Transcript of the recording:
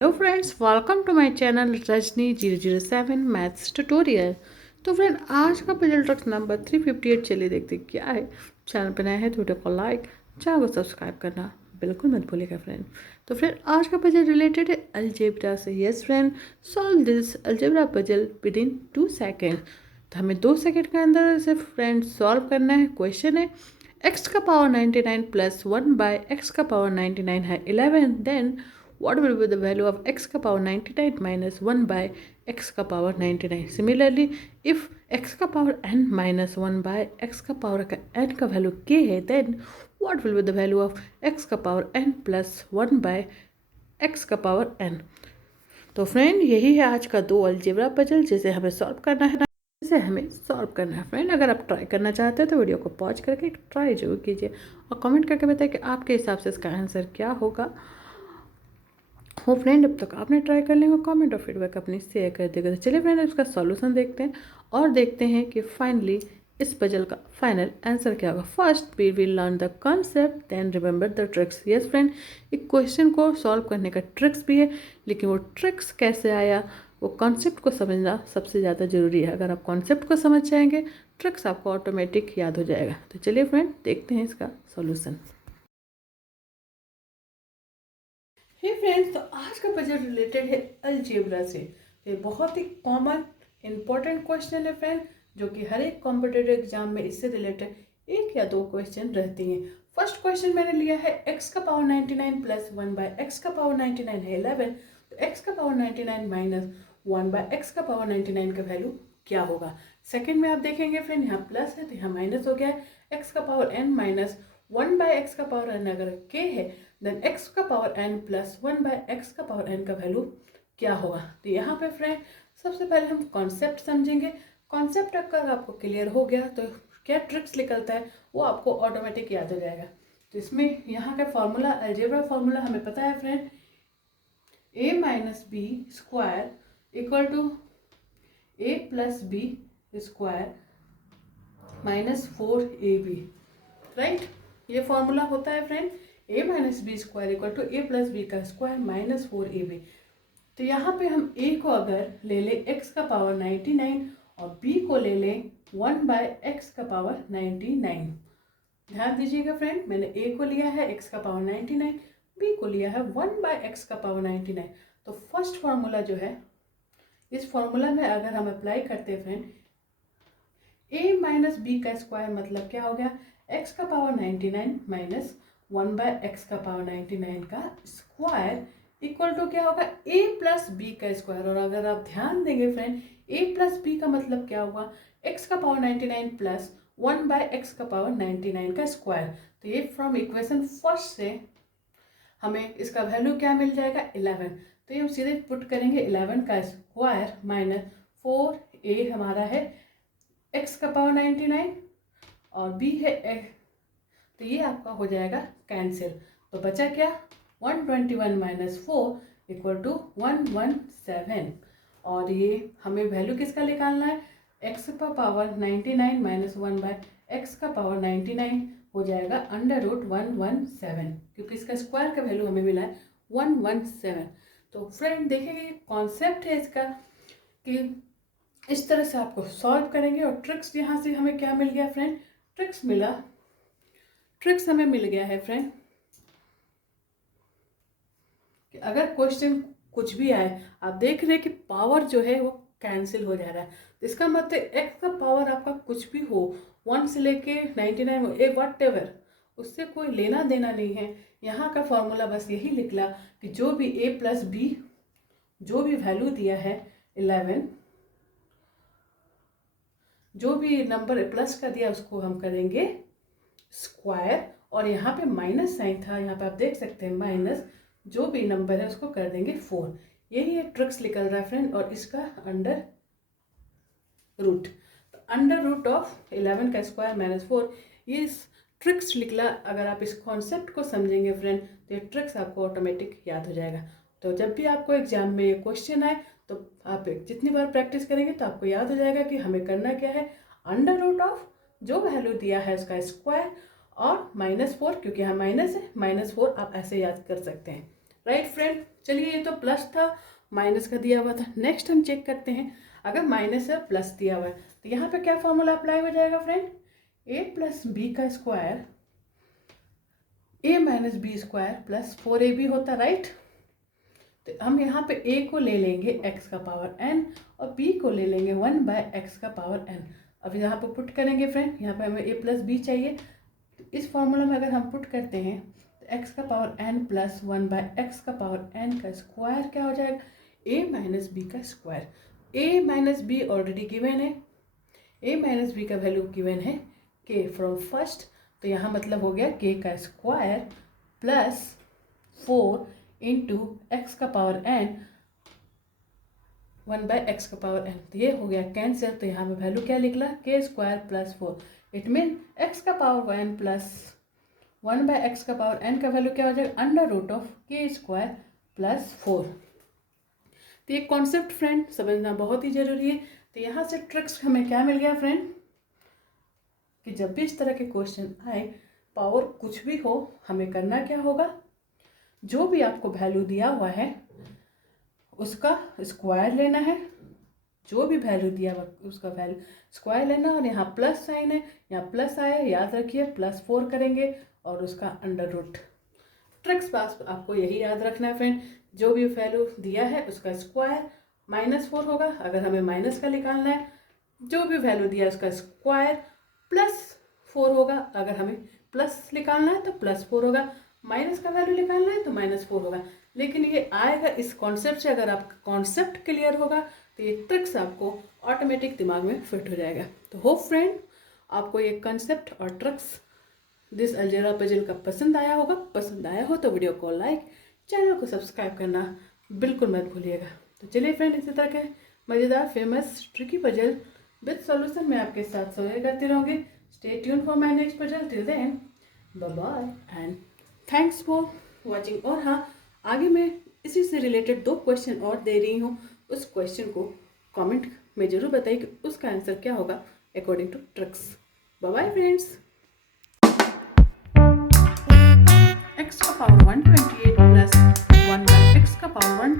Hello friends, welcome to my channel Rajni 007 maths tutorial. तो friend, आज का पजल ट्रिक्स नंबर 358। चलिए देखते क्या है। चैनल पर नया है तो वीडियो को लाइक, चैनल को सब्सक्राइब करना बिल्कुल मत भूलिएगा फ्रेंड। तो फ्रेंड, आज का पजल रिलेटेड है अलजेब्रा से। Yes friend, solve this algebra puzzle with in 2 second. तो हमें 2 सेकेंड के अंदर इसे फ्रेंड सॉल्व करना है। क्वेश्चन है x का पावर 99 प्लस 1 बाय x का पावर 99 है 11, then what will be the value of x का पावर 99 minus 1 by x का पावर 99। Similarly, if x का power n minus 1 by x का पावर n का वैल्यू k है, then what will be the value of x का power n plus 1 by x का power n। तो friend, यही है आज का 2 अलजेब्रा पजल जिसे हमें सॉल्व करना है। फ्रेंड, अगर आप ट्राई करना चाहते हैं तो वीडियो को पॉज करके ट्राई जरूर कीजिए और कमेंट करके बताइए कि आपके हिसाब से इसका आंसर क्या होगा। हो फ्रेंड, अब तक आपने ट्राई कर लिया, कमेंट और फीडबैक अपनी शेयर कर देगा। तो चलिए फ्रेंड, इसका सॉल्यूशन देखते हैं और देखते हैं कि फाइनली इस पजल का फाइनल आंसर क्या होगा। First we will learn the concept, then remember the tricks. Yes friend, एक क्वेश्चन को सॉल्व करने का ट्रिक्स भी है, लेकिन वो ट्रिक्स कैसे आया, वो कॉन्सेप्ट को समझना सबसे ज़्यादा ज़रूरी है। अगर आप कॉन्सेप्ट को समझ जाएंगे, ट्रिक्स आपको ऑटोमेटिक याद हो जाएगा। तो चलिए फ्रेंड, देखते हैं इसका सॉल्यूशन। हे फ्रेंड्स, तो आज का पजल रिलेटेड है अलजेब्रा से। ये बहुत ही कॉमन इंपॉर्टेंट क्वेश्चन है फ्रेंड, जो कि हर एक कॉम्पिटेटिव एग्जाम में इससे रिलेटेड 1 या 2 क्वेश्चन रहती हैं। फर्स्ट क्वेश्चन मैंने लिया है x का पावर 99 प्लस 1 बाय x का पावर 99 है 11, तो x का पावर 99 माइनस 1 बाय x का पावर 99 का वैल्यू क्या होगा। सेकेंड में आप देखेंगे फ्रेंड, यहाँ प्लस है तो यहाँ माइनस हो गया है। x का power n minus 1 by x का पावर n अगर k है, देन x का power n plus 1 by x का पावर n का वैल्यू क्या होगा। तो यहाँ पे फ्रेंड, सबसे पहले हम कॉन्सेप्ट समझेंगे। कॉन्सेप्ट अगर आपको क्लियर हो गया तो क्या ट्रिक्स निकलता है वो आपको ऑटोमेटिक याद हो जाएगा। तो इसमें यहाँ का फॉर्मूला, अलजेब्रा फॉर्मूला हमें पता है friend, a minus B square equal to a plus B square minus 4ab, right. ये फॉर्मूला होता है friend, a minus B square equal to a plus B का स्क्वायर माइनस 4ab। तो यहाँ पे हम a को अगर ले लें x का पावर 99 और b को ले लें 1 बाय x का पावर 99। ध्यान दीजिएगा फ्रेंड, मैंने a को लिया है x का पावर 99, b को लिया है 1 बाय x का पावर 99। तो फर्स्ट फॉर्मूला जो है, इस फॉर्मूला में अगर हम अप्लाई करते हैं फ्रेंड, a माइनस बी का स्क्वायर मतलब क्या हो गया, x का पावर 99 माइनस 1 बाय एक्स का पावर 99 का स्क्वायर इक्वल टू क्या होगा, a प्लस बी का स्क्वायर। और अगर आप ध्यान देंगे फ्रेंड, a प्लस बी का मतलब क्या हुआ, x का पावर 99 प्लस 1 बाय एक्स का पावर 99 का स्क्वायर। तो ये फ्रॉम इक्वेशन फर्स्ट से हमें इसका वैल्यू क्या मिल जाएगा, 11। तो ये हम सीधे पुट करेंगे, 11 का स्क्वायर माइनस 4a हमारा है x का पावर 99 और b है x, तो ये आपका हो जाएगा कैंसिल। तो बचा क्या, 121 माइनस 4 इक्वल टू 117। और ये हमें वैल्यू किसका निकालना है, x का पावर 99 माइनस 1 बाय एक्स का पावर 99 हो जाएगा अंडर रूट 117, क्योंकि इसका स्क्वायर का वैल्यू हमें मिला है 117। तो फ्रेंड देखेंगे, कॉन्सेप्ट है इसका कि इस तरह से आपको सॉल्व करेंगे। और ट्रिक्स यहाँ से हमें क्या मिल गया फ्रेंड, ट्रिक्स हमें मिल गया है फ्रेंड कि अगर क्वेश्चन कुछ भी आए, आप देख रहे हैं कि पावर जो है वो कैंसिल हो जा रहा है, तो इसका मतलब x का पावर आपका कुछ भी हो, 1 से लेके 99 हो, ए वट एवर, उससे कोई लेना देना नहीं है। यहाँ का फॉर्मूला बस यही निकला कि जो भी a प्लस बी जो भी वैल्यू दिया है 11, जो भी नंबर प्लस का दिया उसको हम करेंगे स्क्वायर, और यहाँ पे माइनस साइन था, यहाँ पे आप देख सकते हैं माइनस, जो भी नंबर है उसको कर देंगे 4। यही एक ट्रिक्स निकल रहा है फ्रेंड। और इसका अंडर रूट, तो अंडर रूट ऑफ 11 का स्क्वायर माइनस 4, ये ट्रिक्स निकला। अगर आप इस कॉन्सेप्ट को समझेंगे फ्रेंड, तो ये ट्रिक्स आपको ऑटोमेटिक याद हो जाएगा। तो जब भी आपको एग्जाम में ये क्वेश्चन आए, तो आप जितनी बार प्रैक्टिस करेंगे तो आपको याद हो जाएगा कि हमें करना क्या है, अंडर रूट ऑफ जो वैल्यू दिया है उसका स्क्वायर और माइनस 4, क्योंकि यहाँ माइनस है, माइनस 4 आप ऐसे याद कर सकते हैं, राइट फ्रेंड। चलिए ये तो प्लस था, माइनस का दिया हुआ था। नेक्स्ट हम चेक करते हैं, अगर माइनस है प्लस दिया हुआ है तो यहाँ पे क्या फॉर्मूला अप्लाई हो जाएगा फ्रेंड, a प्लस बी का square a minus B square plus 4ab होता, राइट। तो हम यहाँ पे a को ले लेंगे x का पावर n और b को ले लेंगे 1/x का पावर n। अब यहाँ पे पुट करेंगे फ्रेंड, यहाँ पे हमें a प्लस बी चाहिए, तो इस फॉर्मूला में अगर हम पुट करते हैं तो x का पावर n प्लस 1/x का पावर n का स्क्वायर क्या हो जाएगा, a माइनस बी का square. a minus B already given है, a माइनस बी का वैल्यू गिवन है k फ्रॉम फर्स्ट, तो यहाँ मतलब हो गया k का स्क्वायर प्लस 4 इंटू एक्स का पावर n 1/x का पावर n। तो ये हो गया कैंसिल, तो यहाँ पे वैल्यू क्या निकला, k square plus 4। It mean x का पावर n प्लस 1/x का पावर n का वैल्यू क्या हो जाएगा, under root of k square plus 4। तो ये कॉन्सेप्ट फ्रेंड समझना बहुत ही जरूरी है। तो यहाँ से ट्रिक्स हमें क्या मिल गया फ्रेंड, कि जब भी इस तरह के क्वेश्चन आए, पावर कुछ भी हो, हमें करना क्या होगा, जो भी आपको वैल्यू दिया हुआ है उसका स्क्वायर लेना है, जो भी वैल्यू दिया हुआ उसका वैल्यू स्क्वायर लेना, और यहाँ प्लस साइन है, यहाँ प्लस आया, याद रखिए +4 करेंगे और उसका अंडर रूट। ट्रिक्स पास आपको यही याद रखना है फ्रेंड, जो भी वैल्यू दिया है उसका स्क्वायर -4 होगा, अगर हमें माइनस का निकालना है, जो भी वैल्यू दिया है उसका स्क्वायर +4 होगा, अगर हमें प्लस निकालना है तो +4 होगा, माइनस का वैल्यू निकालना है तो -4 होगा। लेकिन ये आएगा इस कॉन्सेप्ट से, अगर आपका कॉन्सेप्ट क्लियर होगा तो ये ट्रिक्स आपको ऑटोमेटिक दिमाग में फिट हो जाएगा। तो होप फ्रेंड आपको ये कॉन्सेप्ट और ट्रिक्स दिस अलजेब्रा पजल का पसंद आया होगा। पसंद आया हो तो वीडियो को लाइक, चैनल को सब्सक्राइब करना बिल्कुल मत भूलिएगा। तो चलिए फ्रेंड, इसी तरह के मज़ेदार famous tricky puzzle with solution मैं आपके साथ शेयर करती रहूँगी। Stay tune for my next puzzle, till then bye bye and thanks for watching. और हाँ, आगे मैं इसी से रिलेटेड 2 क्वेश्चन और दे रही हूँ, उस क्वेश्चन को कमेंट में ज़रूर बताइए कि उसका आंसर क्या होगा according to tricks. Bye bye friends. x का पावर 128 प्लस 1/x का पावर 1